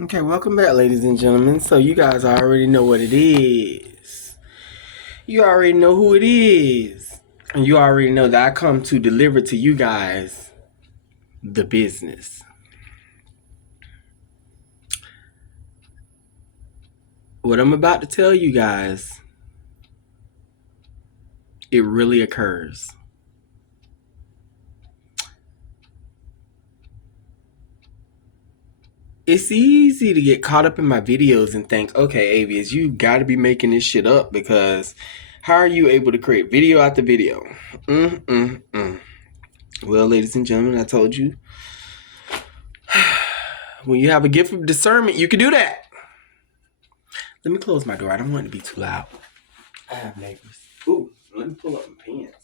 Okay, welcome back, ladies and gentlemen. So you guys already know what it is. You already know who it is. And you already know that I come to deliver to you guys the business. What I'm about to tell you guys, it really occurs. It's easy to get caught up in my videos and think, okay, Avius, you gotta be making this shit up because how are you able to create video after video? Well, ladies and gentlemen, I told you, when you have a gift of discernment, you can do that. Let me close my door. I don't want it to be too loud. I have neighbors. Ooh, let me pull up my pants.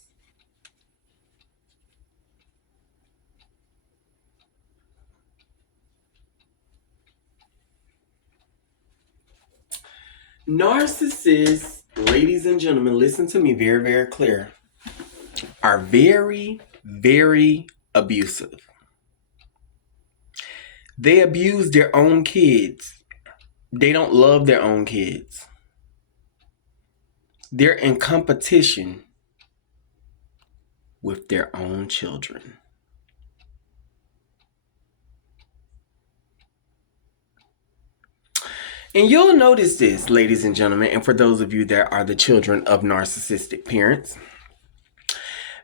Narcissists, ladies and gentlemen, listen to me very, very clear, are very, very abusive. They abuse their own kids. They don't love their own kids. They're in competition with their own children. And you'll notice this, ladies and gentlemen, and for those of you that are the children of narcissistic parents,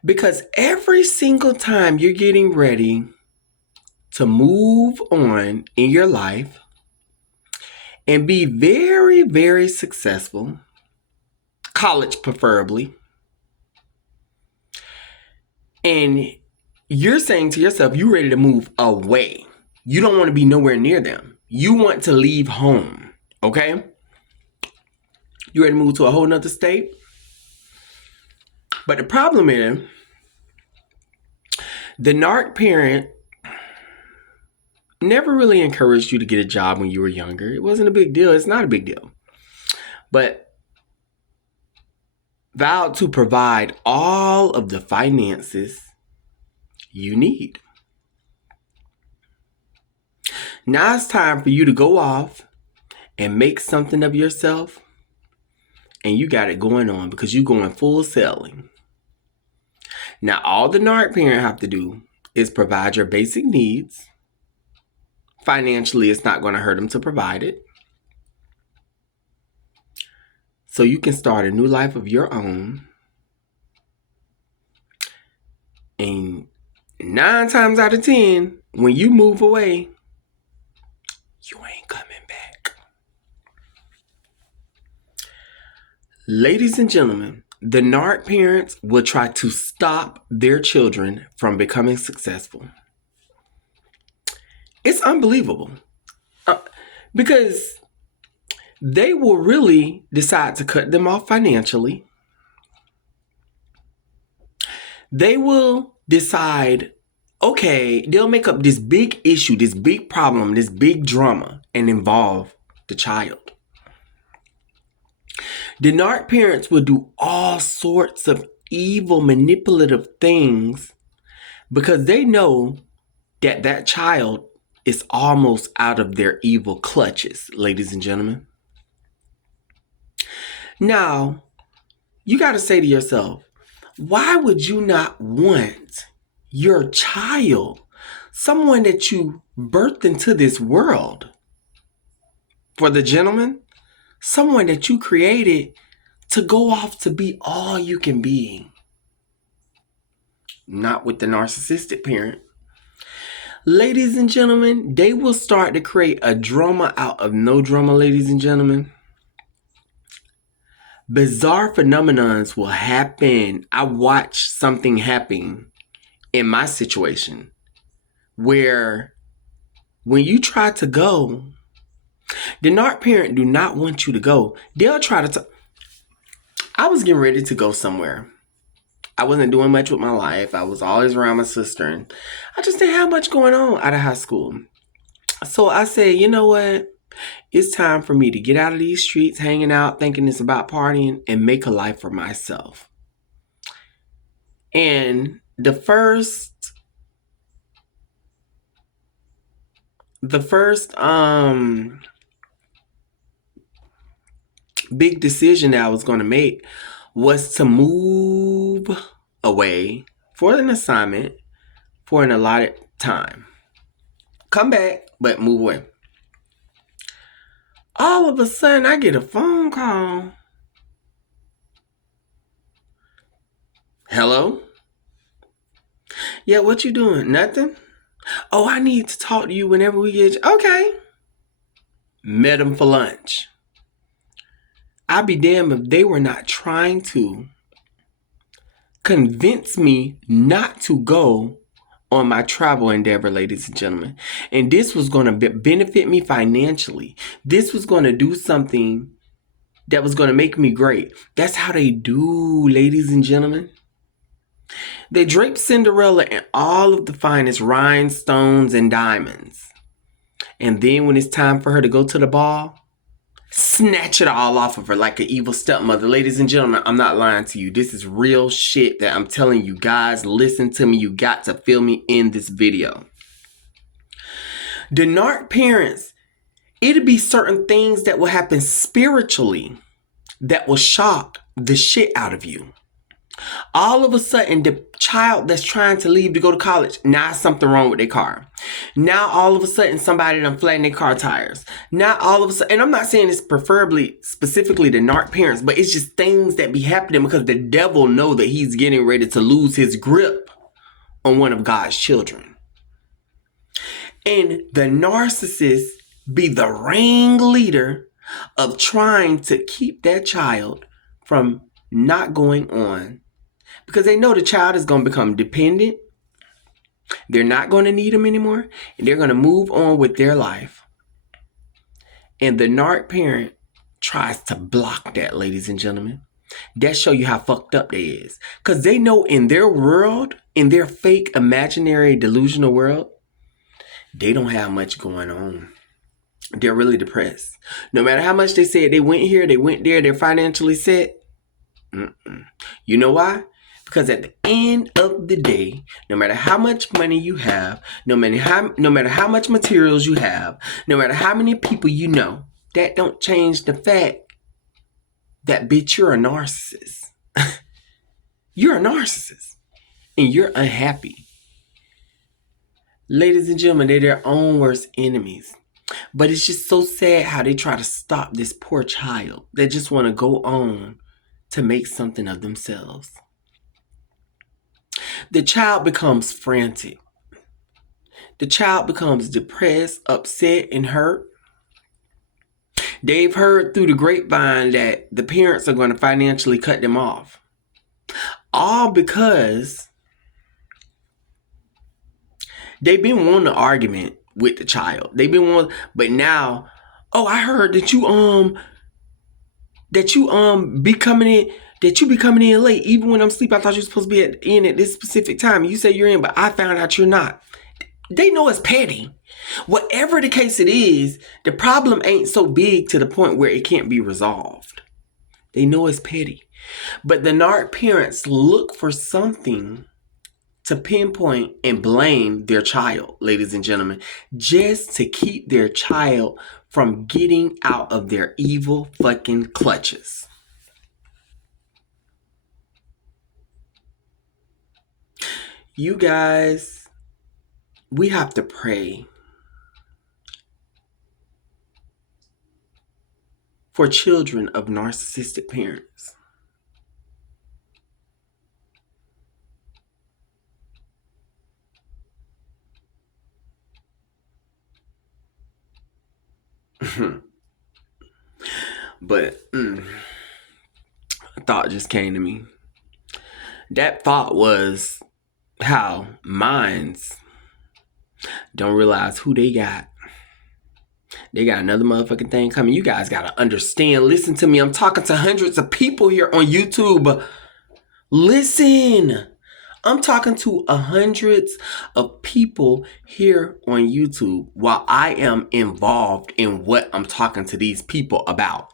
because every single time you're getting ready to move on in your life and be very, very successful, college preferably, and you're saying to yourself, you're ready to move away. You don't want to be nowhere near them. You want to leave home, okay? You ready to move to a whole nother state? But the problem is, the narc parent never really encouraged you to get a job when you were younger. It wasn't a big deal. It's not a big deal. But vowed to provide all of the finances you need. Now it's time for you to go off and make something of yourself, and you got it going on because you're going full selling. Now all the narc parent have to do is provide your basic needs. Financially, it's not going to hurt them to provide it. So you can start a new life of your own. And 9 times out of 10, when you move away, you ain't coming back. Ladies and gentlemen, the narc parents will try to stop their children from becoming successful. It's unbelievable. Because they will really decide to cut them off financially. They will decide, okay, they'll make up this big issue, this big problem, this big drama, and involve the child. The narc parents will do all sorts of evil, manipulative things because they know that that child is almost out of their evil clutches, ladies and gentlemen. Now, you got to say to yourself, why would you not want your child, someone that you birthed into this world, for the gentleman, someone that you created to go off to be all you can be? Not with the narcissistic parent. Ladies and gentlemen, they will start to create a drama out of no drama, ladies and gentlemen. Bizarre phenomenons will happen. I watched something happen in my situation where when you try to go, the narc parent do not want you to go. They'll try to I was getting ready to go somewhere. I wasn't doing much with my life. I was always around my sister, and I just didn't have much going on out of high school. So I said, you know what? It's time for me to get out of these streets, hanging out, thinking it's about partying, and make a life for myself. And the first the first big decision that I was going to make was to move away for an assignment for an allotted time. Come back, but move away. All of a sudden, I get a phone call. Hello? Yeah, what you doing? Nothing? Oh, I need to talk to you whenever we get... Okay. Met them for lunch. I'd be damned if they were not trying to convince me not to go on my travel endeavor, ladies and gentlemen. And this was going to benefit me financially. This was going to do something that was going to make me great. That's how they do, ladies and gentlemen. They drape Cinderella in all of the finest rhinestones and diamonds. And then when it's time for her to go to the ball, snatch it all off of her like an evil stepmother. Ladies and gentlemen, I'm not lying to you. This is real shit that I'm telling you guys. Listen to me. You got to feel me in this video. The Narc parents, it'll be certain things that will happen spiritually that will shock the shit out of you. All of a sudden, the child that's trying to leave to go to college, now something wrong with their car. Now all of a sudden, somebody done flattened their car tires. Now all of a sudden, and I'm not saying it's preferably specifically the Narc parents, but it's just things that be happening because the devil know that he's getting ready to lose his grip on one of God's children. And the narcissist be the ringleader of trying to keep that child from not going on, because they know the child is going to become dependent. They're not going to need them anymore, and they're going to move on with their life. And the Narc parent tries to block that, ladies and gentlemen. That show you how fucked up they is. Because they know in their world, in their fake, imaginary, delusional world, they don't have much going on. They're really depressed. No matter how much they said they went here, they went there, they're financially set. You know why? Because at the end of the day, no matter how much money you have, no matter how much materials you have, no matter how many people you know, that don't change the fact that, bitch, you're a narcissist. You're a narcissist. And you're unhappy. Ladies and gentlemen, they're their own worst enemies. But it's just so sad how they try to stop this poor child. They just want to go on to make something of themselves. The child becomes frantic. The child becomes depressed, upset, and hurt. They've heard through the grapevine that the parents are going to financially cut them off. All because they've been wanting an argument with the child. They've been wanting, but now, oh, I heard that you be coming in. That you be coming in late. Even when I'm asleep, I thought you were supposed to be in at this specific time. You say you're in, but I found out you're not. They know it's petty. Whatever the case it is, the problem ain't so big to the point where it can't be resolved. They know it's petty. But the Narc parents look for something to pinpoint and blame their child, ladies and gentlemen, just to keep their child from getting out of their evil fucking clutches. You guys, we have to pray for children of narcissistic parents. But a thought just came to me. That thought was how minds don't realize who they got. They got another motherfucking thing coming. You guys got to understand. Listen to me. I'm talking to hundreds of people here on YouTube. Listen. I'm talking to hundreds of people here on YouTube while I am involved in what I'm talking to these people about.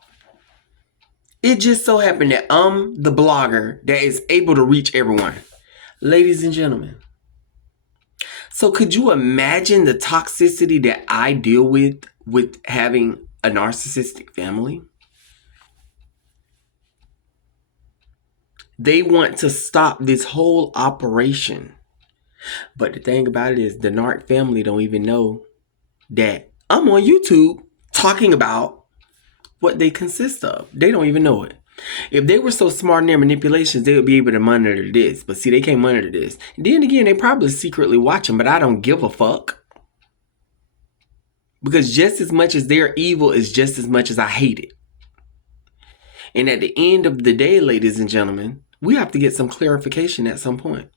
It just so happened that I'm the blogger that is able to reach everyone. Ladies and gentlemen, So could you imagine the toxicity that I deal with having a narcissistic family? They want to stop this whole operation. But the thing about it is the Narc family don't even know that I'm on YouTube talking about what they consist of. They don't even know it. If they were so smart in their manipulations, they would be able to monitor this. But see, they can't monitor this. And then again, they probably secretly watching, but I don't give a fuck. Because just as much as they're evil is just as much as I hate it. And at the end of the day, ladies and gentlemen, we have to get some clarification at some point.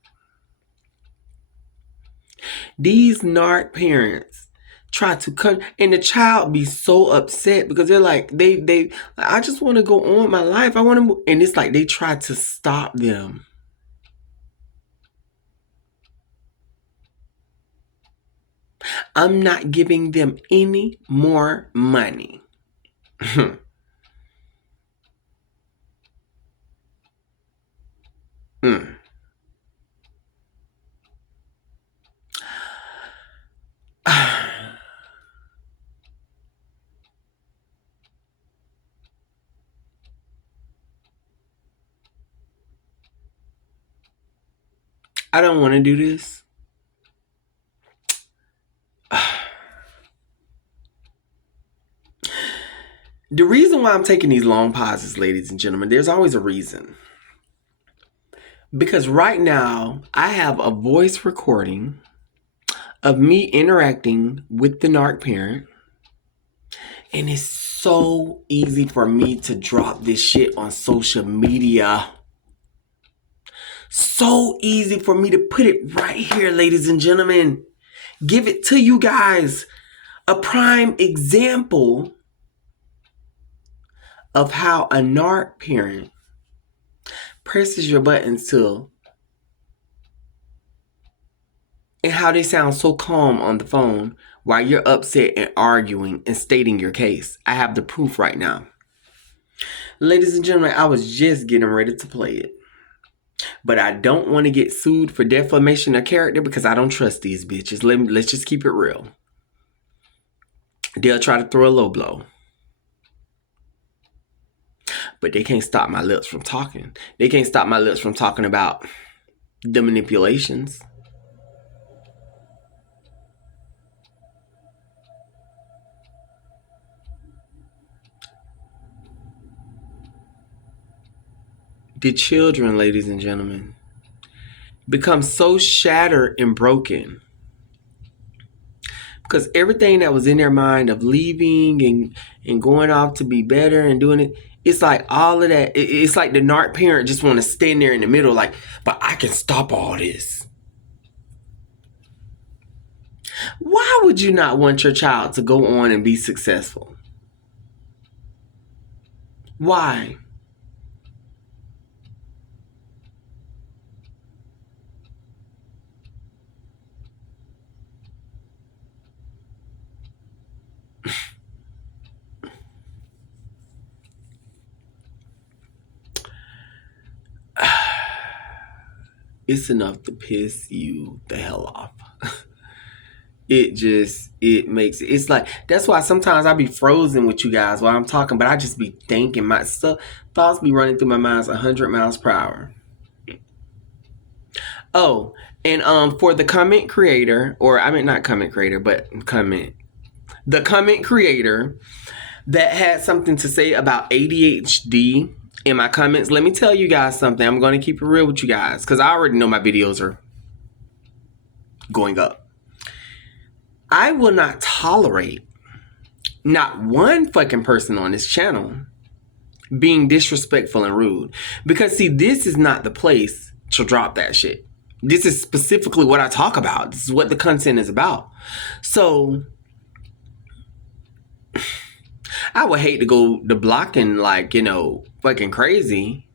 These narc parents try to come, and the child be so upset because they're like, I just want to go on with my life. I want to move. And it's like they try to stop them. I'm not giving them any more money. I don't want to do this. The reason why I'm taking these long pauses, ladies and gentlemen, there's always a reason. Because right now, I have a voice recording of me interacting with the narc parent. And it's so easy for me to drop this shit on social media. So easy for me to put it right here, ladies and gentlemen. Give it to you guys. A prime example of how a narc parent presses your buttons and how they sound so calm on the phone while you're upset and arguing and stating your case. I have the proof right now. Ladies and gentlemen, I was just getting ready to play it. But I don't want to get sued for defamation of character because I don't trust these bitches. Let's just keep it real. They'll try to throw a low blow. But they can't stop my lips from talking. They can't stop my lips from talking about the manipulations. The children, ladies and gentlemen, become so shattered and broken because everything that was in their mind of leaving and going off to be better and doing it, it's like all of that. It's like the narc parent just want to stand there in the middle like, but I can stop all this. Why would you not want your child to go on and be successful? Why? It's enough to piss you the hell off. It's like, that's why sometimes I be frozen with you guys while I'm talking, but I just be thinking, my stuff, thoughts be running through my mind 100 miles per hour. Oh, and for the comment creator, or I mean not comment creator, but the comment creator that had something to say about ADHD in my comments, let me tell you guys something. I'm going to keep it real with you guys because I already know my videos are going up. I will not tolerate not one fucking person on this channel being disrespectful and rude. Because see, this is not the place to drop that shit. This is specifically what I talk about. This is what the content is about. So I would hate to go to blocking like, fucking crazy.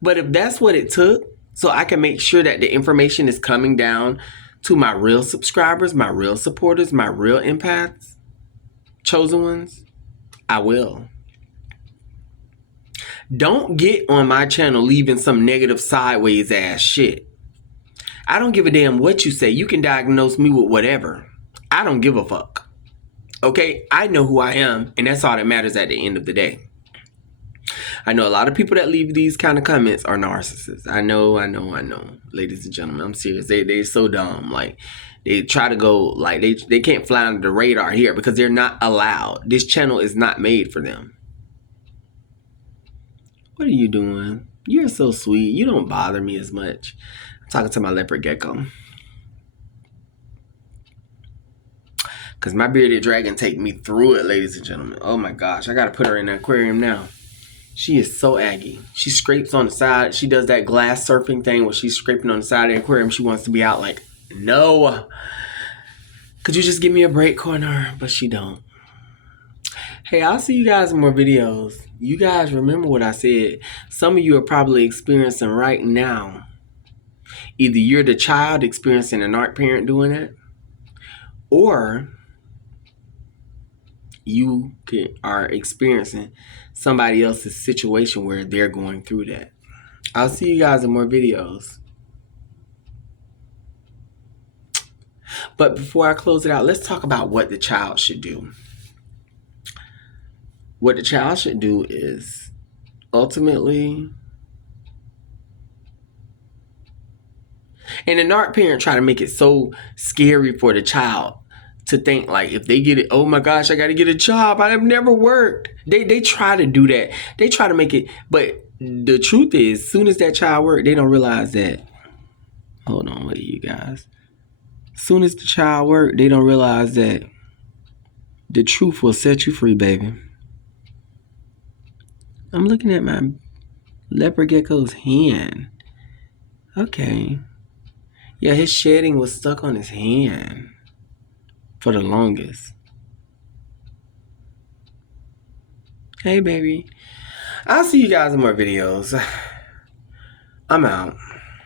But if that's what it took, so I can make sure that the information is coming down to my real subscribers, my real supporters, my real empaths, chosen ones, I will. Don't get on my channel leaving some negative sideways ass shit. I don't give a damn what you say. You can diagnose me with whatever. I don't give a fuck. Okay? I know who I am, and that's all that matters at the end of the day. I know a lot of people that leave these kind of comments are narcissists. I know. Ladies and gentlemen, I'm serious. They're so dumb. Like, they try to go, like, they can't fly under the radar here because they're not allowed. This channel is not made for them. What are you doing? You're so sweet. You don't bother me as much. I'm talking to my leopard gecko. Because my bearded dragon take me through it, ladies and gentlemen. Oh my gosh. I got to put her in the aquarium now. She is so aggy. She scrapes on the side. She does that glass surfing thing where she's scraping on the side of the aquarium. She wants to be out like, no. Could you just give me a break, corner? But she don't. Hey, I'll see you guys in more videos. You guys remember what I said. Some of you are probably experiencing right now. Either you're the child experiencing a narc parent doing it, or you are experiencing somebody else's situation where they're going through that. I'll see you guys in more videos. But before I close it out, let's talk about what the child should do. What the child should do is ultimately, and the narc parent try to make it so scary for the child to think like if they get it, oh my gosh, I got to get a job. I have never worked. They try to do that. They try to make it, but the truth is, as soon as that child works, they don't realize that. Hold on, wait, you guys. As soon as the child works, they don't realize that the truth will set you free, baby. I'm looking at my leopard gecko's hand. Okay. Yeah, his shedding was stuck on his hand for the longest. Hey, baby. I'll see you guys in more videos. I'm out.